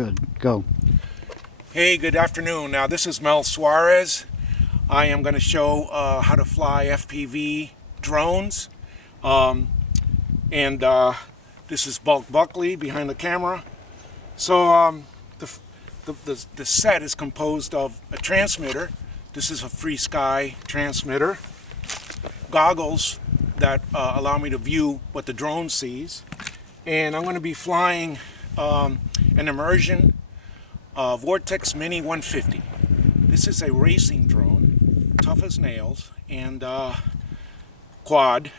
Good. Go. Hey, good afternoon. Now this is Mel Suarez. I am going to show how to fly FPV drones. This is Bulk Buckley behind the camera. So the set is composed of a transmitter. This is a FrKsy transmitter. Goggles that allow me to view what the drone sees. And I'm going to be flying an Immercion Vortex Mini 150. This is a racing drone, tough as nails, and quad.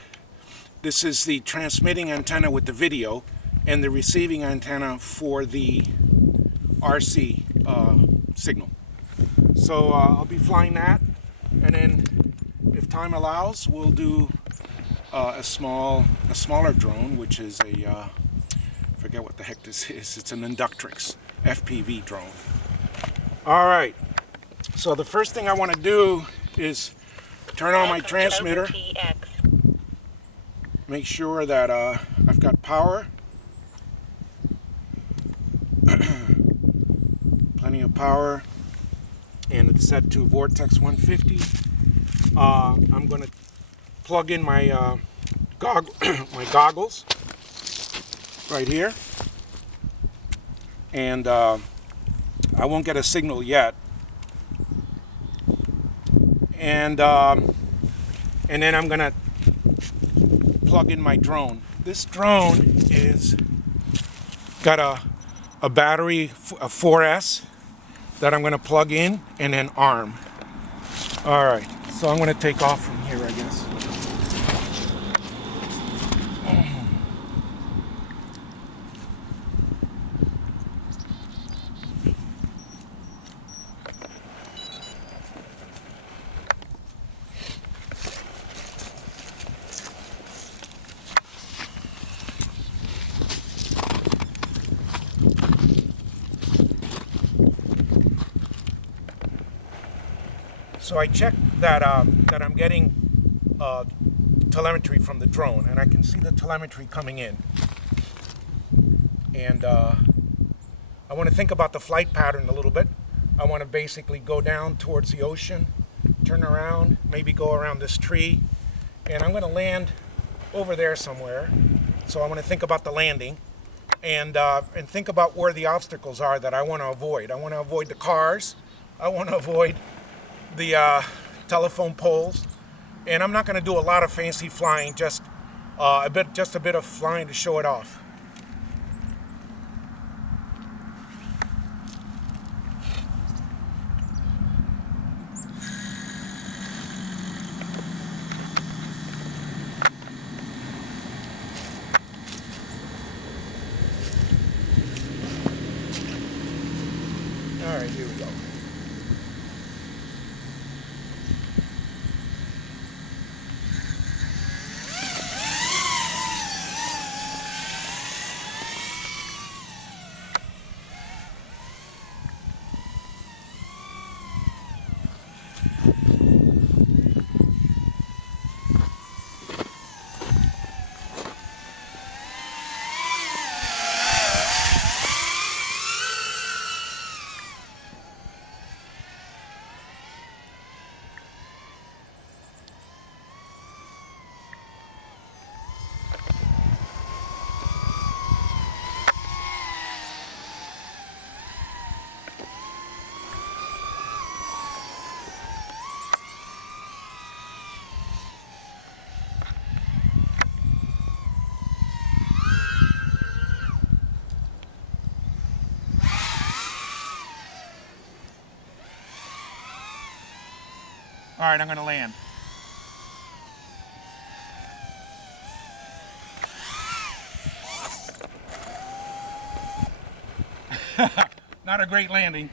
This is the transmitting antenna with the video and the receiving antenna for the RC signal. So I'll be flying that, and then if time allows, we'll do a smaller drone, which is a forget what the heck this is. It's an Inductrix FPV drone. All right. So the first thing I want to do is turn on my transmitter. Make sure that I've got power. Plenty of power. And it's set to Vortex 150. I'm going to plug in my my goggles right here. And I won't get a signal yet. And then I'm gonna plug in my drone. This drone is got a battery, a 4S, that I'm gonna plug in and then arm. All right, so I'm gonna take off from here, I guess. So I checked that I'm getting telemetry from the drone, and I can see the telemetry coming in. And I want to think about the flight pattern a little bit. I want to basically go down towards the ocean, turn around, maybe go around this tree, and I'm going to land over there somewhere. So I want to think about the landing and think about where the obstacles are that I want to avoid. I want to avoid the cars. I want to avoid the telephone poles, and I'm not going to do a lot of fancy flying, just a bit of flying to show it off. All right, here we go. All right, I'm going to land. Not a great landing.